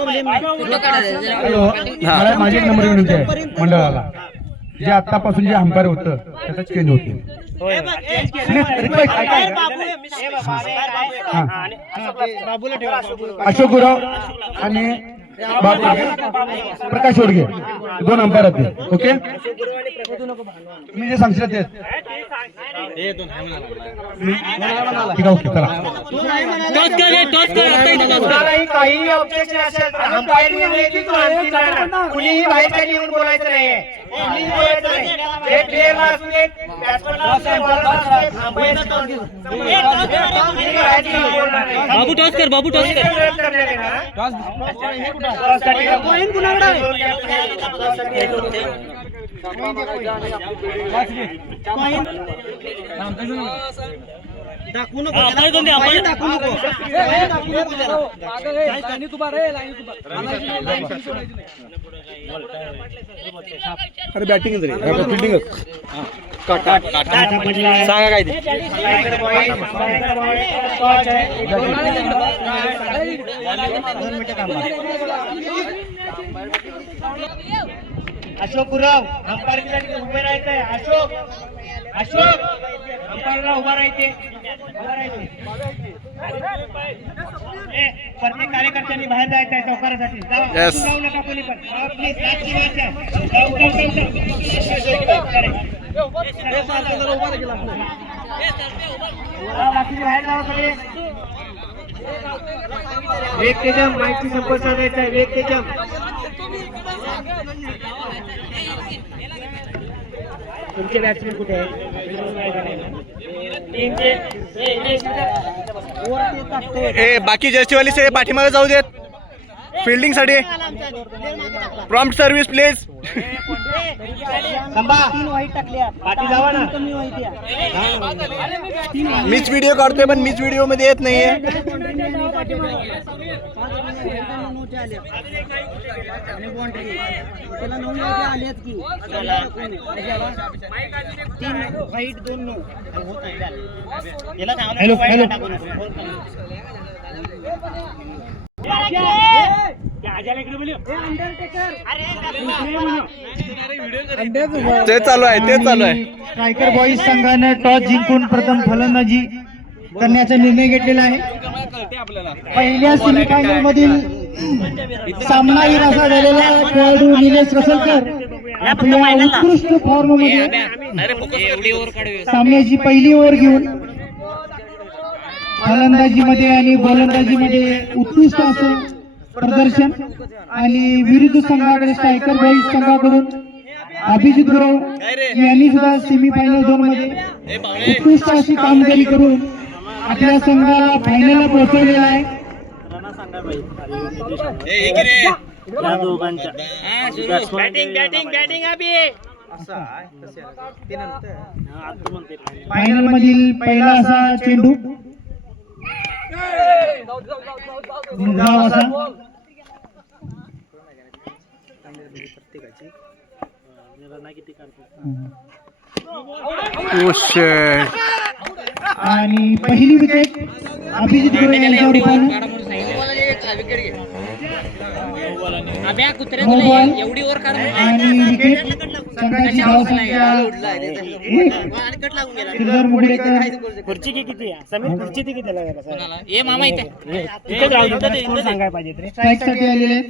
Hello, मला माझी एक नंबर विनंती आहे मंडळाला, जे आतापासून जे अंपायर होतं त्याचा चेंज होते. अशोक गुराव आणि प्रकाश ओडगे दोन अंपायर आहेत. ओके, तुम्ही जे सांगशील तेच. ठीक आहे, ओके, चला. काही ऑब्जेक्शन असेल अंपायर कुणीही बाहेर काही येऊन बोलायचं नाहीये. बाबू टॉस कर, बाबू टॉस कर. दाखवू नको, अरे बॅटिंग फिल्डिंग सांगा काय ते. अशोक गुराव अंपायरसाठी उभे राहायचंय. अशोक अंपायरला उभा राहायचे. प्रत्येक कार्यकर्त्यांनी बाहेर जायचं आहे चौकारासाठी. जाऊ नका कोणी पण. प्लीज लास्टची मॅच आहे. बाहेर जावं सगळे. वेग तेजम माहिती संपर्क साधायचा आहे. वेग तेजम तुमचे बॅट्समॅन कुठे आहे? बाकी जर्सीवाली से पाठीमागे जाऊ देत. फिल्डिंग साठी प्रॉम्प्ट सर्व्हिस प्लीज. मीच व्हिडिओ काढतोय पण मीच व्हिडिओ मध्ये येत नाहीये. ते चालू आहे. स्ट्रायकर बॉईज संघाने टॉस जिंकून प्रथम फलंदाजी करण्याचा निर्णय घेतलेला आहे. पहिल्या सेमीफायनल मधील सामनावीर असा झालेला खेळाडू निलेश रसलकर आपल्या उत्कृष्ट फॉर्म मध्ये सामन्याची पहिली ओव्हर घेऊन फलंदाजीमध्ये आणि गोलंदाजीमध्ये उत्कृष्ट असं प्रदर्शन आणि विरुद्ध संघाकडे स्ट्रायकर बॉईज संघाकडून अभिजित गुरव यांनी सुद्धा सेमीफायनल 2 मध्ये उत्कृष्ट अशी कामगिरी करून आपल्या संघाला फायनलला पोहोचवलेला आहे. फायनल मधील पहिला असा चेंडू असा आणि पहिली विकेट अभिजित गुरव यांच्या रूपाने. एवढी ओव्हर काढ आणि विकेट संघाची धावसंख्या खुर्ची किती आहे? समीर खुर्ची किती ए मामा इथे सांगायला पाहिजे. स्ट्राईक साठी आलेले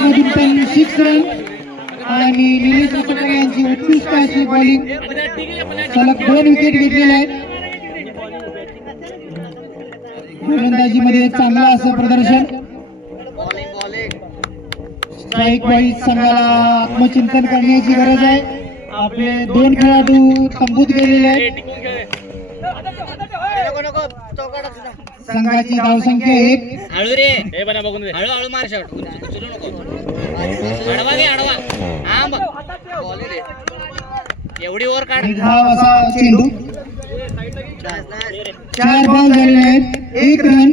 मधून पण 6 रन आणि निलेश रसलकर यांची उत्कृष्ट अशी बॉलिंग सलग 2 विकेट घेतलेले आहेत. गोलंदाजीमध्ये चांगला असं प्रदर्शन. स्ट्राईक बॉईज संघाला आत्मचिंतन करण्याची गरज आहे. आपले 2 खेळाडू तंबूत गेलेले आहेत. संघाची धावसंख्या 1. हळू रे हळू मार शॉट. आडवा घे आडवा. हा बघ एवढी ओव्हर काढ. धाव असा चेंडू. 4 बॉल झालेले आहेत. 1 रन.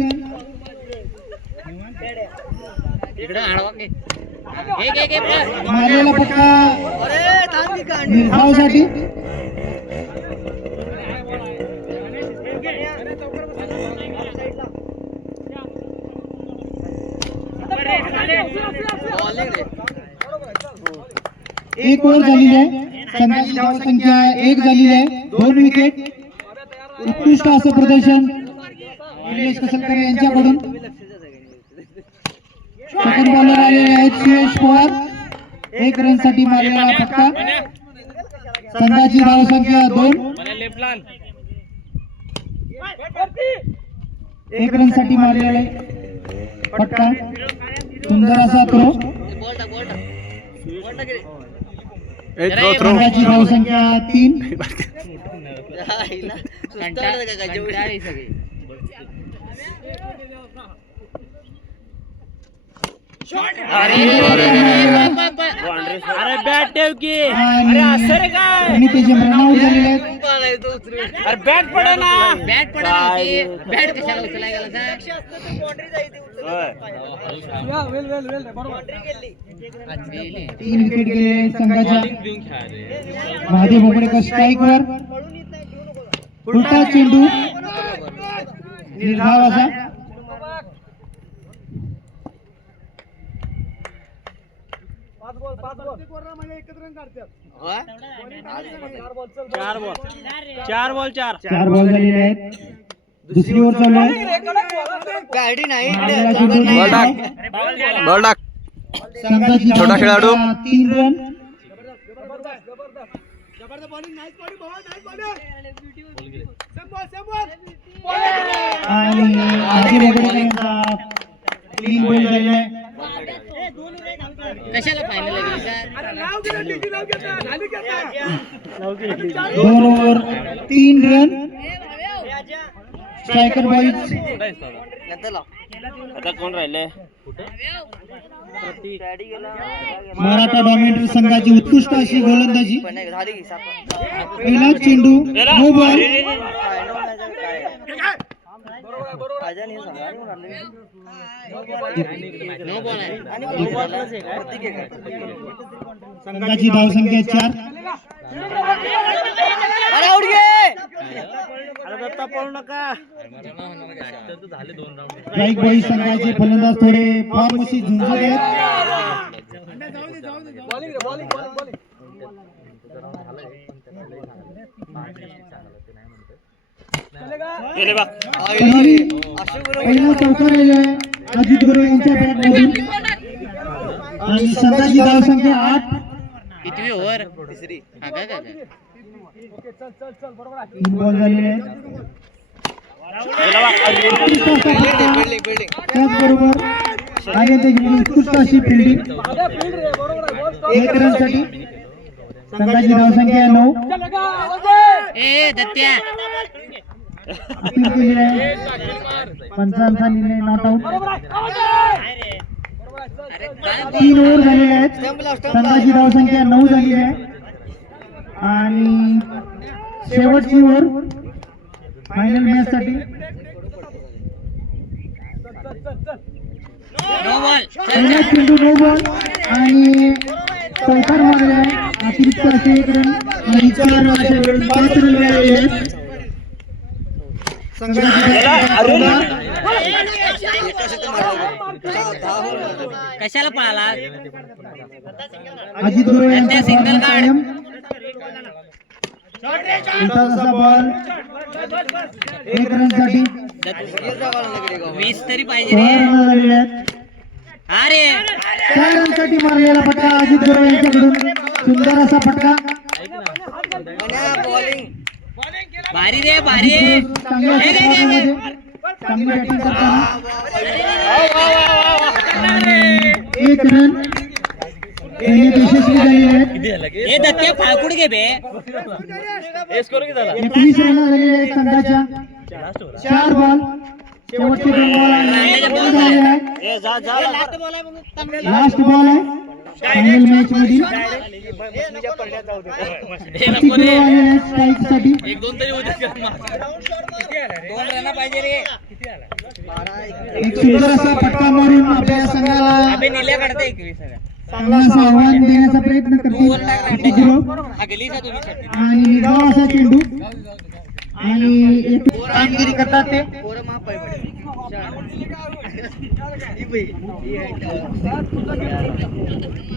इकडे आडवा घे. मारलेला पट्टा निर्धावसाठी एक ओव्हर झालेली आहे. संघाची धावसंख्या 1 झालेली आहे. 2 विकेट. उत्कृष्ट असं प्रदर्शन निलेश कसलकर यांच्याकडून. सेकंड बॉलर आलेले आहेत सुयश पवार. 1 रनसाठी मारलेला फटका. संघाची धावसंख्या 2. 1 रनसाठी मारलेला फटका. सुंदर असा थ्रो. संघाची धावसंख्या 3. अरे बॅट ठेव की आणि आणि त्याचे रनआउट झालेले आहेत. अरे बॅट पडा ना बॅट पडा बॅट कशाला उचलाय गेला तीन विकेट गेले संघाच्या. महादेव भोपळेकर स्ट्राईकवर. उलटा चेंडू निर्धाव असा. चार बॉल 4 बॉल झालेले आहेत. दुसरी ओव्हर चालू आहे. बॉल टाक. संघाची छोटा खेळाडू. 3 रन. आणि महादेव भोपळेकर यांचा क्लीन बोल्ड झालेला आहे. कशाला फायनल गेली sir 2 over 3 run. Striker boys. आता कोण राहिले मराठा डॉमिनेटर संघाची उत्कृष्ट अशी गोलंदाजी. पहिला चेंडू नो बॉल. नो बॉल संघाची धावसंख्या 4. स्ट्राईक बॉईज संघाचे फलंदाज थोडे फार्मसी झुंजत आहेत. पहिला चौकार आहे अजित गुरु यांच्या बॅटमधून. आणि संघाची धावसंख्या 8. कितवी ओव्हर तिसरी 3 बॉल झालेले आहेत. त्याचबरोबर उत्कृष्ट अशी फिल्डिंग. 1 रनसाठी. संघाची धावसंख्या 9. ए दत्त्या अपील केली आहे. पंचांचा निर्णय नॉट आउट. 3 ओव्हर झालेले आहेत. संघाची धावसंख्या 9 झालेली आहे. आणि शेवटची ओव्हर फायनल मॅच साठी. नो बॉल पहिला चेंडू नो बॉल. आणि चौकार मारले आहे. अतिरिक्त असे 1 रन आणि 4 असे मिळून 5 रन मिळालेले आहेत. कशाला पळाला अजित गुरु यांचा सिंगल कायम. असा बॉल 1 रनसाठी. 20 तरी पाहिजे 6 रे रन झालेले आहेत. अरे 4 रनसाठी मारलेला फटका अजित गुरु यांच्याकडून. सुंदर असा फटका. भारी रे भारी चांगल्या चांगली बॅटिंग करताना 1 रन यशस्वी झालेले आहेत. हे दत्ते फाळकुड घे बे 21 रन झालेले आहेत संघाच्या. 4 बॉल. शेवटचे 2 बॉल झाले आहेत. लास्ट बॉल आहे फायनल मॅच मध्ये. स्ट्राईक साठी 1-2 तरी होते 2 रन पाहिजे रे एक सुंदर असा फटका मारून आपल्या संघाला अबे निल्या काढते 21 चांगला असा आव्हान देण्याचा प्रयत्न करते आणि निर्धाव असा चेंडू. आणि एक कामगिरी करतात ते.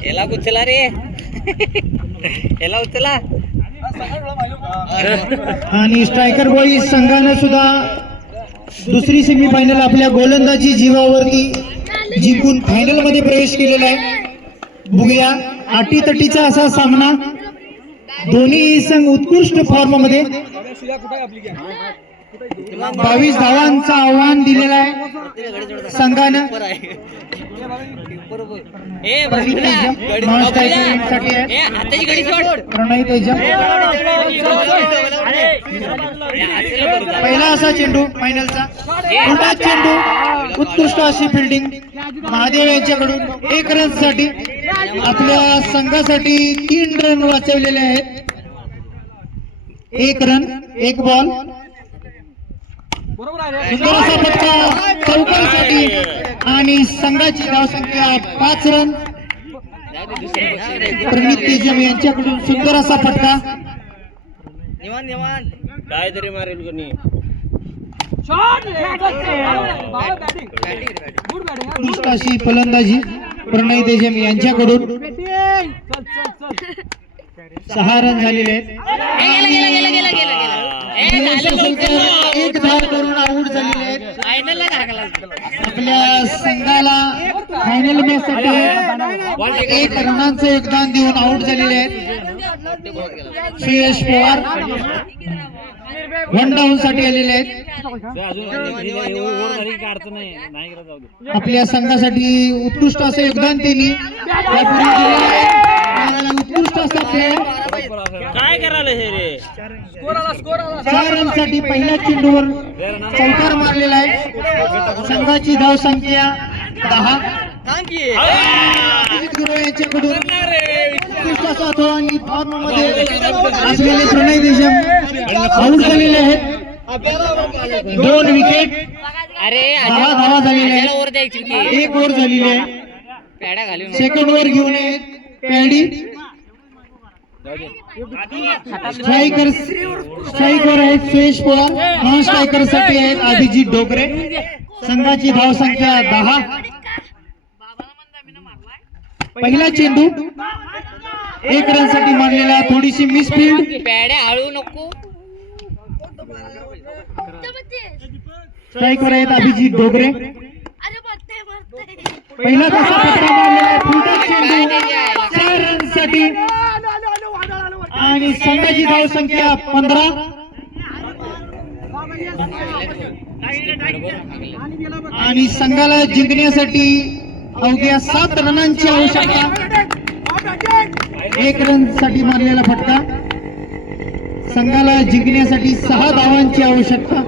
याला उचला रे याला उचला. आणि स्ट्रायकर बॉईज संघाने सुद्धा दुसरी सेमीफायनल आपल्या गोलंदाजी जीवावरती जिंकून फायनल मध्ये प्रवेश केलेला आहे. बघूया अटीतटीचा असा सामना, दोन्ही संघ उत्कृष्ट फॉर्म मध्ये 22 धावांचं आव्हान दिलेलं आहे संघानं. ए प्रणीत तेजम नॉन स्ट्रायकर साठी आहे. हाताची घडी सोड. प्रणय तेजम पहिला असा चेंडू फायनलचा, पुढचा चेंडू उत्कृष्ट अशी फिल्डिंग महादेव यांच्याकडून 1 रन साठी आपल्या संघासाठी 3 रन वाचवलेले आहेत. 1 रन 1 बॉल. सुंदर असा फटका चौकासाठी आणि संघाची धावसंख्या 5 रन. प्रणीत तेजम यांच्याकडून सुंदर असा फटका. काय तरी मारेल कोणी. उत्कृष्ट अशी फलंदाजी प्रणय तेजम यांच्याकडून 6 रन झालेले आहेत. एक धाव करून आऊट झालेले आहेत. आपल्या संघाला फायनल मॅच साठी 1 रनांचं योगदान देऊन आऊट झालेले आहेत. श्रेयस पवार 1 डाऊन साठी आलेले आहेत. आपल्या संघासाठी उत्कृष्ट असं योगदान त्यांनी यापूर्वी दिलेलं आहे. उत्कृष्ट असा खेळ. काय करायला हे रे. 4 रन साठी पहिल्या चेंडूवर चौकार मारलेला आहे. संघाची धावसंख्या 10. अभिजित गुरव यांच्याकडून उत्कृष्ट असा तो आणि फॉर्म मध्ये असलेले प्रणय तेजम आऊट झालेले आहेत. 2 विकेट, अरे 10 धावा झालेल्या आहेत. ओव्हर द्यायची होती. 1 ओव्हर झालेली आहे. पॅडा घालून सेकंड ओव्हर घेऊन आहेत पॅडी. स्ट्रायकर आहेत सुयश पवार. नॉन स्ट्रायकर साठी आहेत अभिजित डोकरे. संघाची धावसंख्या 10. पहिला चेंडू 1 रन साठी मारलेला, थोडीशी मिसफिल्ड. पॅड्या हळू नको. स्ट्रायकर आहेत अभिजित डोगरे. पहिला तसा फटका मारलेला, पुढचा चेंडू 4 रन साठी आणि संघाची धावसंख्या 15. आणि संघाला जिंकण्यासाठी अवघ्या 7 रनांची आवश्यकता. 1 रन साठी मारलेला फटका. संघाला जिंकण्यासाठी 6 धावांची आवश्यकता.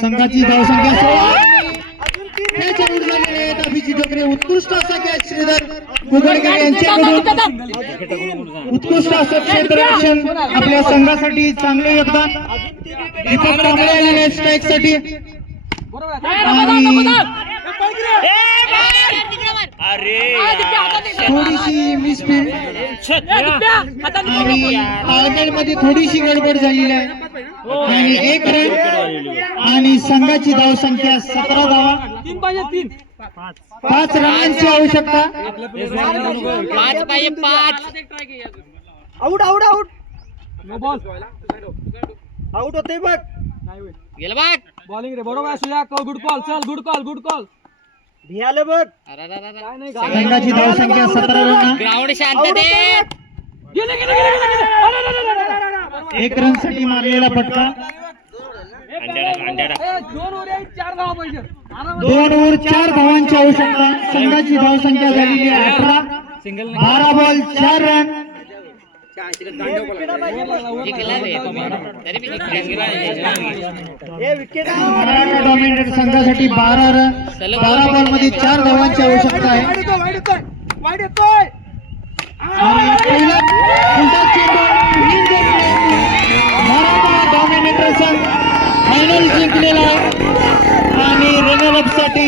संघाची धावसंख्या 16. कॅच आउट झालेले आहेत अभिजित डोकरे. उत्कृष्ट असा कॅच श्रीधर कुगडकर यांच्याकडून. उत्कृष्ट असं क्षेत्ररक्षण आपल्या संघासाठी चांगले योगदान. दीपक कांबळे आलेले आहेत स्ट्राईक साठी. आणि थोडीशी मिसफिल्ड आणि तालमेल मध्ये थोडीशी गडबड झालेली आहे. आणि 1 रन आणि संघाची धावसंख्या 17 धावा. 5 रनांची आवश्यकता. 5 पाहिजे 5. आउट आउट आउट आउट होते बघ. गेलं बघ. बॉलिंग रे बरोबर आहे सुया. Good call. चल गुड कॉल गुड कॉल. भियाले बघ. संघाची धावसंख्या 17 रन. ग्राउंड शांततेत. 1 रन साठी मारलेला फटका. 2 ओव्हर 4 धावा पाहिजे. 2 ओव्हर 4 धावांची आवश्यकता. संघाची धावसंख्या झालेली आहे 18. 12 बॉल 4 रन. जिंकला रे तुम्ही. तरी बी जिंकला. मराठा डॉमिनेटेड संघासाठी 12 रन. 12 बॉल मध्ये 4 धावांची आवश्यकता आहे. आणि पहिला पुढचा चेंडू मराठा डॉमिनेटर संघ फायनल जिंकलेला आहे. आणि रनर अप साठी